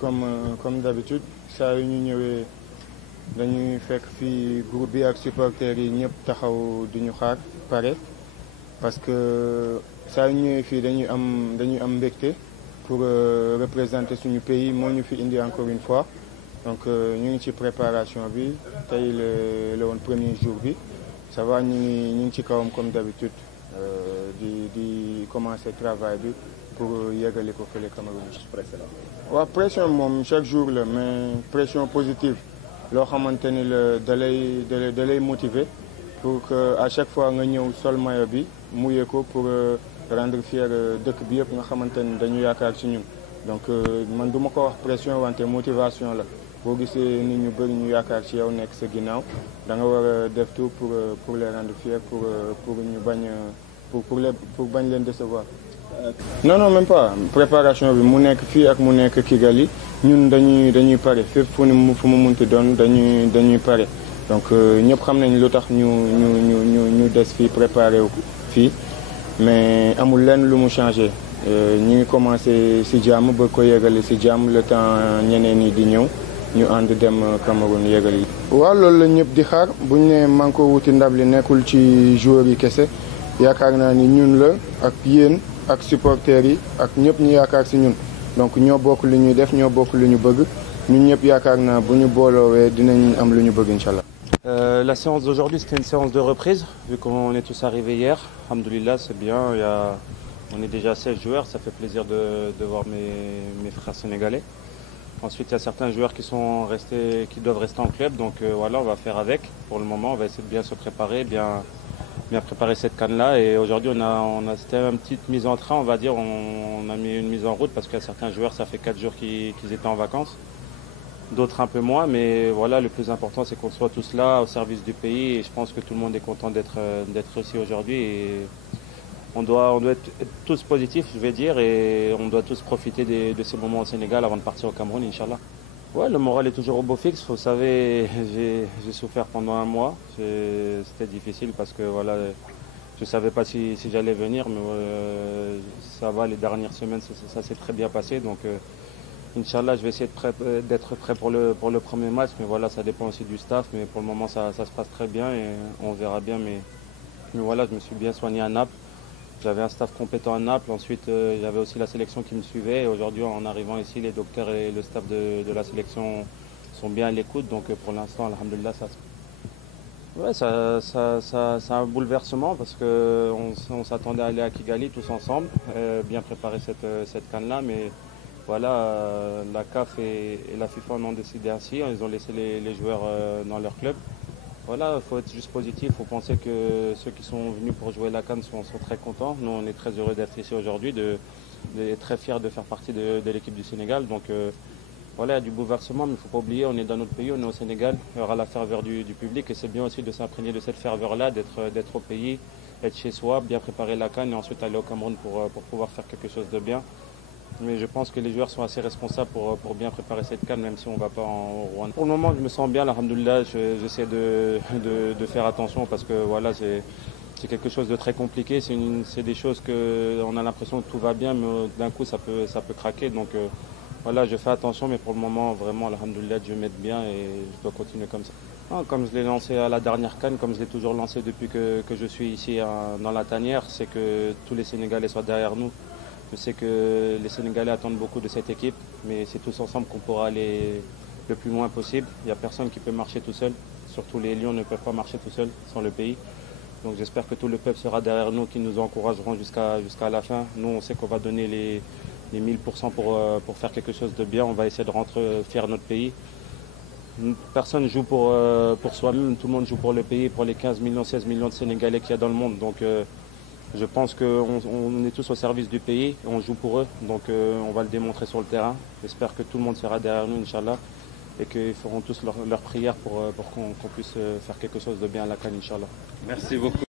comme d'habitude saa yu ñu ñëwee dañuy fekk fii groupe bi ak supporters yi ñëpp taxaw di ñu xaar pare parce que saa yu ñëwee fii dañuy am mbégte pour représenter suñu pays moo ñu fi indi encore une fois donc ñu ngi ci préparation bi tey la woon premier jour bi ça va ñu ngi ci kawam comme d'habitude di commencer travail bi pour yeggali ko fële Cameroun. waaw pression moom chaque jour la mais pression positive loo xamante ni la da lay motiver pour que à chaque fois nga ñëw sol maillot bi mouillé ko pour rendre fier dëkk bi yëpp nga xamante ni dañu yaakaar ci ñun donc man du ma ko wax pression wante motivation la boo gisee nit ñu bëri ñu yaakaar ci yow nekk sa ginnaaw da nga war a def tout pour les rendre fiers pour ñu pour bañ leen décevoir. non même pas préparation bi mu nekk fii ak mu nekk Kigali ñun dañuy pare fépp fu mu munti doon dañuy pare donc ñëpp xam nañ lu tax ñu des fii préparé wu fii mais amul lenn lu mu changé ñu ngi commencé si jàmm ba ko yeggali si jàmm le temps ñeneen ñi di ñëw ñu ànd dem Cameroun yeggali. waaw loolu la ñëpp di xaar bu ñu nee man ko wuti ndab li nekkul ci joueurs yi kese yaakaar naa ni ñun la ak yéen. ak supporters yi ak ñëpp ñu yaakaar ci ñun donc ñoo bokk li ñuy def ñoo bokk li ñu bëgg ñun ñëpp yaakaar naa bu ñu booloowee dinañ am lu ñu bëgg incha allah. La séance d'aujourd'hui c'était une séance de reprise vu qu'on est tous arrivés hier. Alhamdoulilah c'est bien, on est déjà 16 joueurs, ça fait plaisir de voir mes frères sénégalais. Ensuite il y a certains joueurs qui doivent rester en club donc voilà on va faire avec. Pour le moment on va essayer de bien se préparer, bien préparer cette CAN-là et aujourd'hui c'était une petite mise en train on va dire, on a mis une mise en route parce qu'il y a certains joueurs ça fait 4 jours qu'ils étaient en vacances, d'autres un peu moins mais voilà le plus important c'est qu'on soit tous là au service du pays et je pense que tout le monde est content d'être ici aujourd'hui et on doit être tous positifs je vais dire et on doit tous profiter de ces moments au Sénégal avant de partir au Cameroun Inch'Allah. Ouais, le moral est toujours au beau fixe. Vous savez, j'ai souffert pendant un mois. C'était difficile parce que voilà, je savais pas si j'allais venir, mais ça va. Les dernières semaines, ça s'est très bien passé. Donc, Inch'Allah, je vais essayer d'être prêt pour le premier match. Mais voilà, ça dépend aussi du staff. Mais pour le moment, ça se passe très bien et on verra bien. Mais voilà, je me suis bien soigné à Naples. J'avais un staff compétent à Naples, ensuite j'avais aussi la sélection qui me suivait. Aujourd'hui en arrivant ici, les docteurs et le staff de la sélection sont bien à l'écoute. Donc pour l'instant, alhamdoulilah, c'est un bouleversement parce qu'on s'attendait à aller à Kigali tous ensemble, bien préparer cette CAN-là. Mais voilà, la CAF et la FIFA en ont décidé ainsi. Ils ont laissé les joueurs dans leur club. Voilà, il faut être juste positif, il faut penser que ceux qui sont venus pour jouer la CAN sont très contents. Nous, on est très heureux d'être ici aujourd'hui, et très fiers de faire partie de l'équipe du Sénégal. Donc voilà, il y a du bouleversement, mais il ne faut pas oublier, on est dans notre pays, on est au Sénégal, il y aura la ferveur du public et c'est bien aussi de s'imprégner de cette ferveur-là, d'être au pays, être chez soi, bien préparer la CAN et ensuite aller au Cameroun pour pouvoir faire quelque chose de bien. Mais je pense que les joueurs sont assez responsables pour bien préparer cette CAN, même si on ne va pas en Rwanda. Pour le moment, je me sens bien, alhamdoulilah, j'essaie de faire attention parce que voilà, c'est quelque chose de très compliqué. C'est des choses qu'on a l'impression que tout va bien, mais d'un coup, ça peut craquer. Donc voilà, je fais attention, mais pour le moment, vraiment, alhamdoulilah, Dieu m'aide bien et je dois continuer comme ça. Non, comme je l'ai lancé à la dernière CAN, comme je l'ai toujours lancé depuis que je suis ici dans la tanière, c'est que tous les Sénégalais soient derrière nous. Je sais que les Sénégalais attendent beaucoup de cette équipe, mais c'est tous ensemble qu'on pourra aller le plus loin possible. Il n'y a personne qui peut marcher tout seul. Surtout les Lions ne peuvent pas marcher tout seuls sans le pays. Donc j'espère que tout le peuple sera derrière nous, qui nous encourageront jusqu'à la fin. Nous, on sait qu'on va donner les 1000% pour faire quelque chose de bien. On va essayer de rentrer fier notre pays. Personne ne joue pour soi-même, tout le monde joue pour le pays, pour les 15 millions, 16 millions de Sénégalais qu'il y a dans le monde. Donc je pense qu'on est tous au service du pays, on joue pour eux, donc on va le démontrer sur le terrain. J'espère que tout le monde sera derrière nous, Inch'Allah, et qu'ils feront tous leur prière pour qu'on puisse faire quelque chose de bien à la CAN, Inch'Allah. Merci beaucoup.